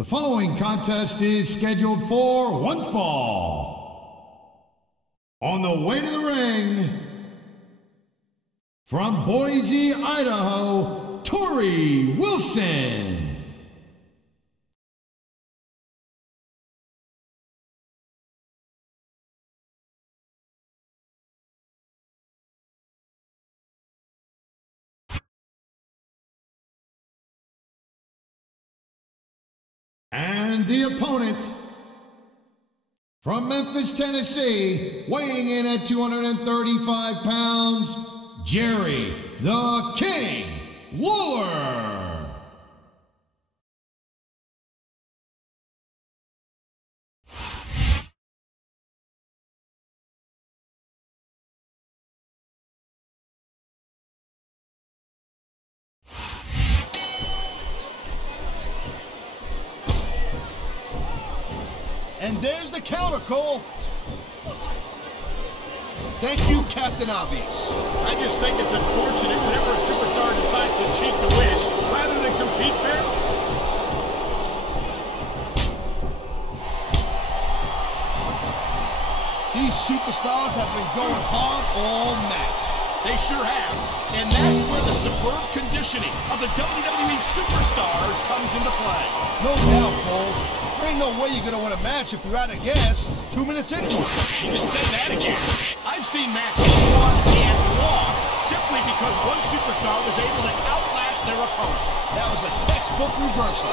The following contest is scheduled for one fall. On the way to the ring, from Boise, Idaho, Torrie Wilson. And the opponent, from Memphis, Tennessee, weighing in at 235 pounds, Jerry the King Lawler. And there's the counter, Cole. Thank you, Captain Obvious. I just think it's unfortunate whenever a superstar decides to cheat to win, rather than compete fairly. These superstars have been going hard all match. They sure have. And that's where the superb conditioning of the WWE superstars comes into play. No doubt, Cole. There ain't no way you're gonna win a match if you're out of gas 2 minutes into it. You can say that again. I've seen matches won and lost simply because one superstar was able to outlast their opponent. That was a textbook reversal.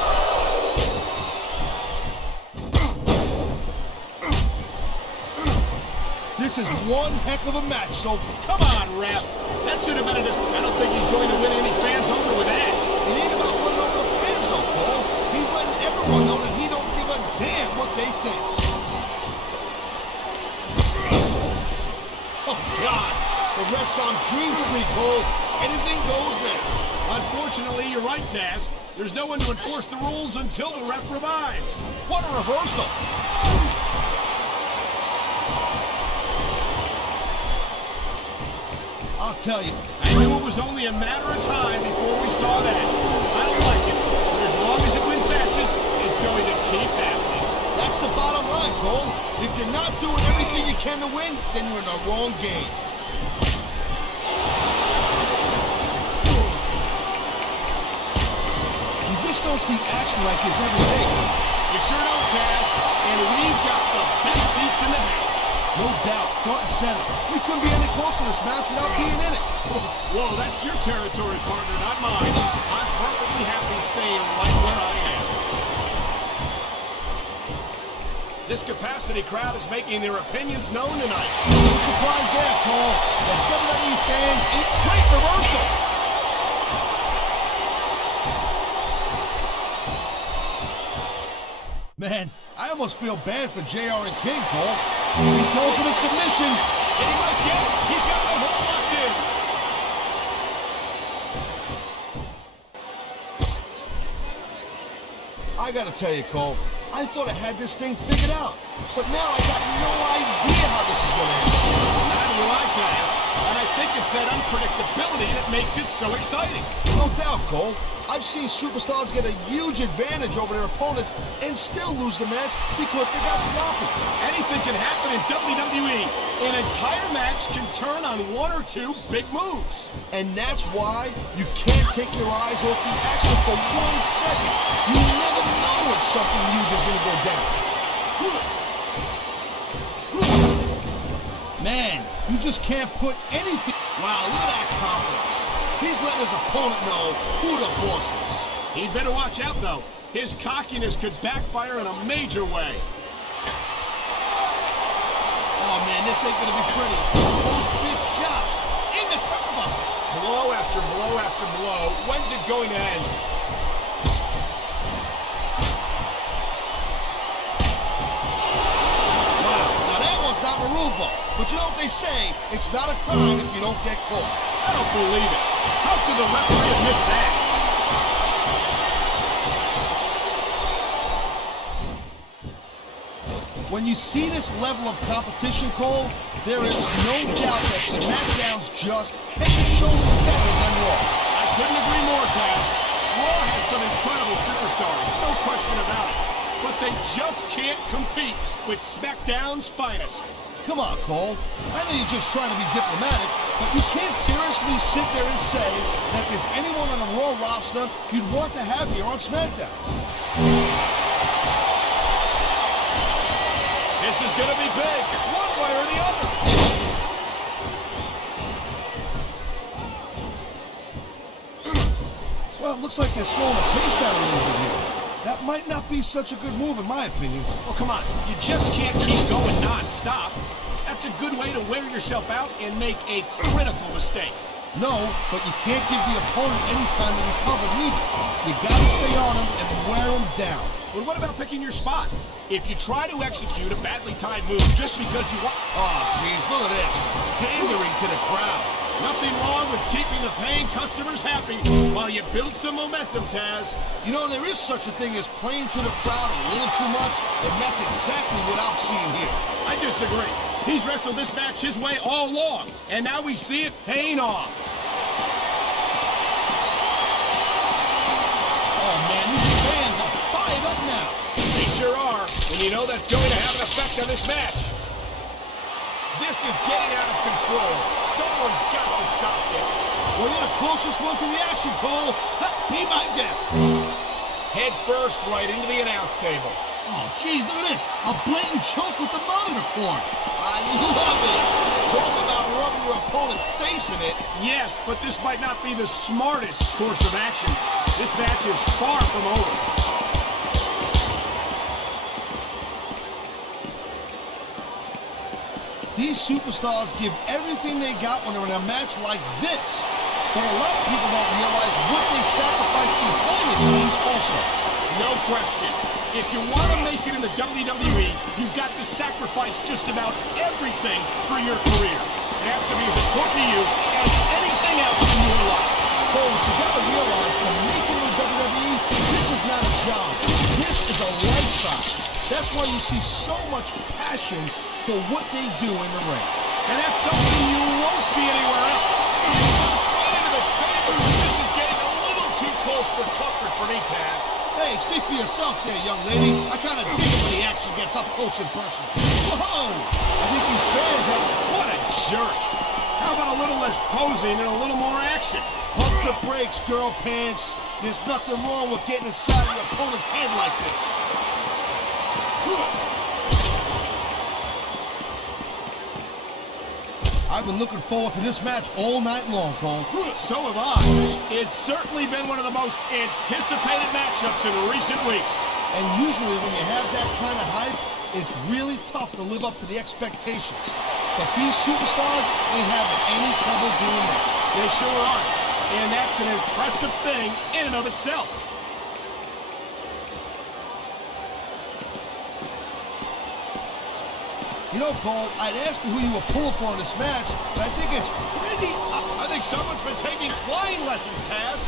This is one heck of a match, so come on, ref. That should have been a I don't think he's going to win any fans over with that. It ain't about winning over the fans, though, Cole. He's letting everyone know that he don't give a damn what they think. Oh, God. The ref's on Dream Street, Cole. Anything goes now. Unfortunately, you're right, Taz. There's no one to enforce the rules until the ref revives. What a reversal. I'll tell you. I knew it was only a matter of time before we saw that. I don't like it, but as long as it wins matches, it's going to keep happening. That's the bottom line, Cole. If you're not doing everything you can to win, then you're in the wrong game. You just don't see action like this every day. You sure don't, Taz. And we've got the best seats in the house. No doubt, front and center. We couldn't be any closer to this match without being in it. Whoa, that's your territory, partner, not mine. I'm perfectly happy staying right where I am. This capacity crowd is making their opinions known tonight. No surprise there, Cole. The WWE fans ain't great reversal. Man, I almost feel bad for JR and King, Cole. He's going for the submission. And he might get it. He's got the hold locked in. I gotta tell you, Cole, I thought I had this thing figured out. But now I got no idea how this is gonna end. Neither do I, Taz. And I think it's that unpredictability that makes it so exciting. No doubt, Cole. I've seen superstars get a huge advantage over their opponents and still lose the match because they got sloppy. Anything can happen in WWE. An entire match can turn on one or two big moves. And that's why you can't take your eyes off the action for 1 second. You never know when something huge is gonna go down. Man, you just can't put anything... Wow, look at that confidence. He's letting his opponent know who the boss is. He'd better watch out, though. His cockiness could backfire in a major way. Oh, man, this ain't gonna be pretty. Those fish shots in the combo. Blow after blow after blow. When's it going to end? Wow, now that one's not a rule book. But you know what they say, it's not a crime if you don't get caught. I don't believe it. How could the referee have missed that? When you see this level of competition, Cole, there is no doubt that SmackDown's just head and shoulders better than Raw. I couldn't agree more, Taz. Raw has some incredible superstars, no question about it. But they just can't compete with SmackDown's finest. Come on, Cole. I know you're just trying to be diplomatic, but you can't seriously sit there and say that there's anyone on the Raw roster you'd want to have here on SmackDown. This is going to be big, one way or the other. Well, it looks like they're slowing the pace down a little bit here. That might not be such a good move, in my opinion. Well, come on. You just can't keep going non-stop. That's a good way to wear yourself out and make a critical mistake. No, but you can't give the opponent any time to recover neither. You gotta stay on him and wear him down. But what about picking your spot? If you try to execute a badly timed move just because you want... Oh, jeez, look at this. Pandering to the crowd. Nothing wrong with keeping the paying customers happy while you build some momentum, Taz. You know, there is such a thing as playing to the crowd a little too much, and that's exactly what I'm seeing here. I disagree. He's wrestled this match his way all along, and now we see it paying off. Oh, man, these fans are fired up now. They sure are, and you know that's going to have an effect on this match. This is getting out of control. Someone's got to stop this. Well, you're the closest one to the action, Cole. Be my guest. Head first right into the announce table. Oh, jeez, look at this. A blatant choke with the monitor cord. I love it. Talk about rubbing your opponent's face in it. Yes, but this might not be the smartest course of action. This match is far from over. These superstars give everything they got when they're in a match like this. But a lot of people don't realize what they sacrifice behind the scenes also. No question. If you want to make it in the WWE, you've got to sacrifice just about everything for your career. It has to be as important to you as anything else in your life. Cole, what you got to realize, to make it in the WWE, this is not a job. This is a lifestyle. That's why you see so much passion for what they do in the ring. And that's something you won't see anywhere else. Right into the table. This is getting a little too close for comfort for me, Taz. Hey, speak for yourself there, young lady. I kind of dig it when the action gets up close and personal. Whoa! I think these fans have... What a jerk. How about a little less posing and a little more action? Pump the brakes, girl pants. There's nothing wrong with getting inside your opponent's head like this. I've been looking forward to this match all night long, Cole. So have I. It's certainly been one of the most anticipated matchups in recent weeks. And usually when you have that kind of hype, it's really tough to live up to the expectations. But these superstars ain't having any trouble doing that. They sure aren't. And that's an impressive thing in and of itself. You know, Cole, I'd ask you who you were pulling for in this match, but I think it's pretty up. I think someone's been taking flying lessons, Taz.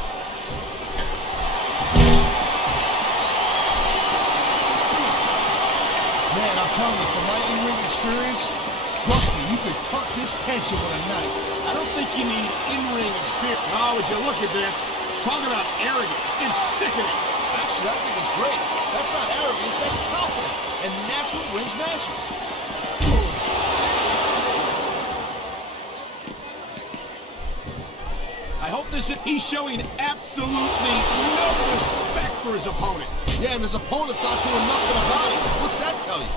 Man, I'm telling you, from my in-ring experience, trust me, you could cut this tension with a knife. I don't think you need in-ring experience. Oh, would you look at this? Talk about arrogant and sickening. Actually, I think it's great. That's not arrogance, that's confidence. And that's what wins matches. I hope he's showing absolutely no respect for his opponent. Yeah, and his opponent's not doing nothing about it. What's that tell you?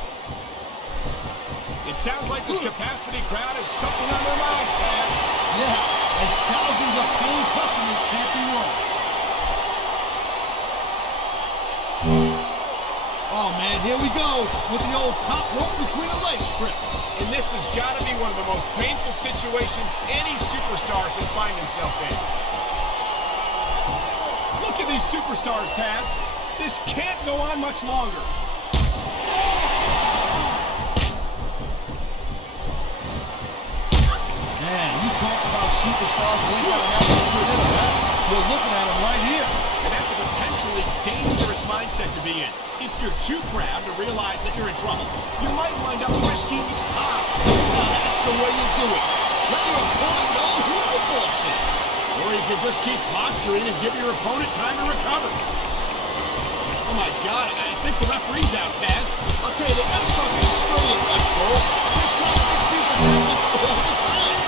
It sounds like this capacity crowd has something on their minds, Taz. Yeah, and thousands of paying customers can't be wrong. Oh, man, here we go with the old top rope between the legs trip. And this has got to be one of the most painful situations any superstar can find himself in. Look at these superstars, Taz. This can't go on much longer. Man, you talk about superstars when you got an attitude in that. You're looking at them right here. And that's a potentially dangerous mindset to be in. If you're too proud to realize that you're in trouble, you might wind up risking... Now that's the way you do it. Let your opponent know who the boss is. Or he if you just keep posturing and give your opponent time to recover. Oh my God, I think the referee's out, Taz. I'll tell you, they gotta start getting sturdy and refs, Cole. This kind of thing seems to happen all the time.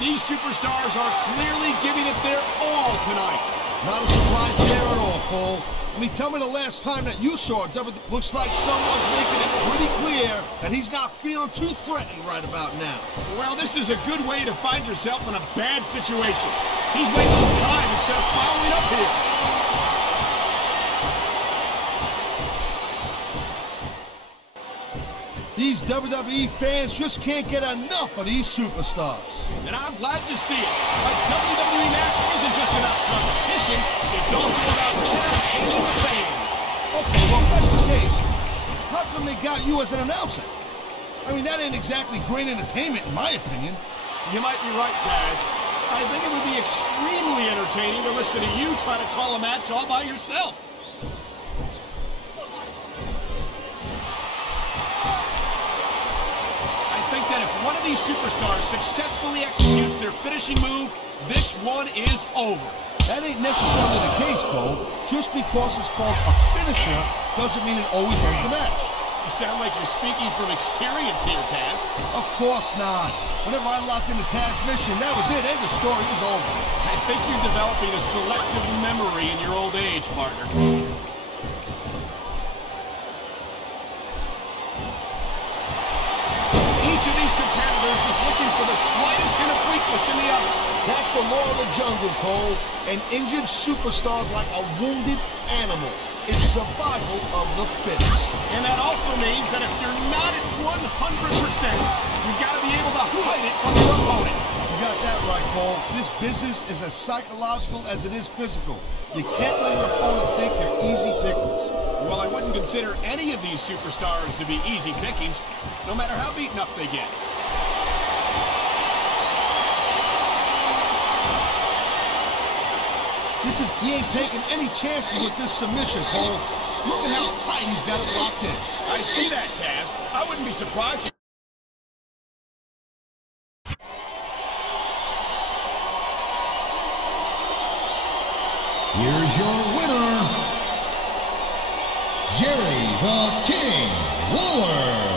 These superstars are clearly giving it their all tonight. Not a surprise there at all, Cole. I mean, tell me the last time that you saw a WWE. Looks like someone's making it pretty clear that he's not feeling too threatened right about now. Well, this is a good way to find yourself in a bad situation. He's wasting time instead of following up here. These WWE fans just can't get enough of these superstars. And I'm glad to see it. A WWE match isn't just about competition, it's also about entertaining the fans. Okay, well, if that's the case, how come they got you as an announcer? I mean, that ain't exactly great entertainment, in my opinion. You might be right, Taz. I think it would be extremely entertaining to listen to you try to call a match all by yourself. That if one of these superstars successfully executes their finishing move, this one is over. That ain't necessarily the case, Cole. Just because it's called a finisher doesn't mean it always ends the match. You sound like you're speaking from experience here, Taz. Of course not. Whenever I locked into Taz's mission, that was it. End of story. It was over. I think you're developing a selective memory in your old age, partner. Each of these competitors is looking for the slightest hint of weakness in the other. That's the law of the jungle, Cole. And injured superstars like a wounded animal. It's survival of the fittest. And that also means that if you're not at 100%, you've got to be able to hide it from your opponent. You got that right, Cole. This business is as psychological as it is physical. You can't let your opponent think they're easy pickings. Well, I wouldn't consider any of these superstars to be easy pickings, no matter how beaten up they get. He ain't taking any chances with this submission, Cole. Look at how tight he's got it locked in. I see that, Taz. I wouldn't be surprised. Here's your winner, Jerry the King Lawler.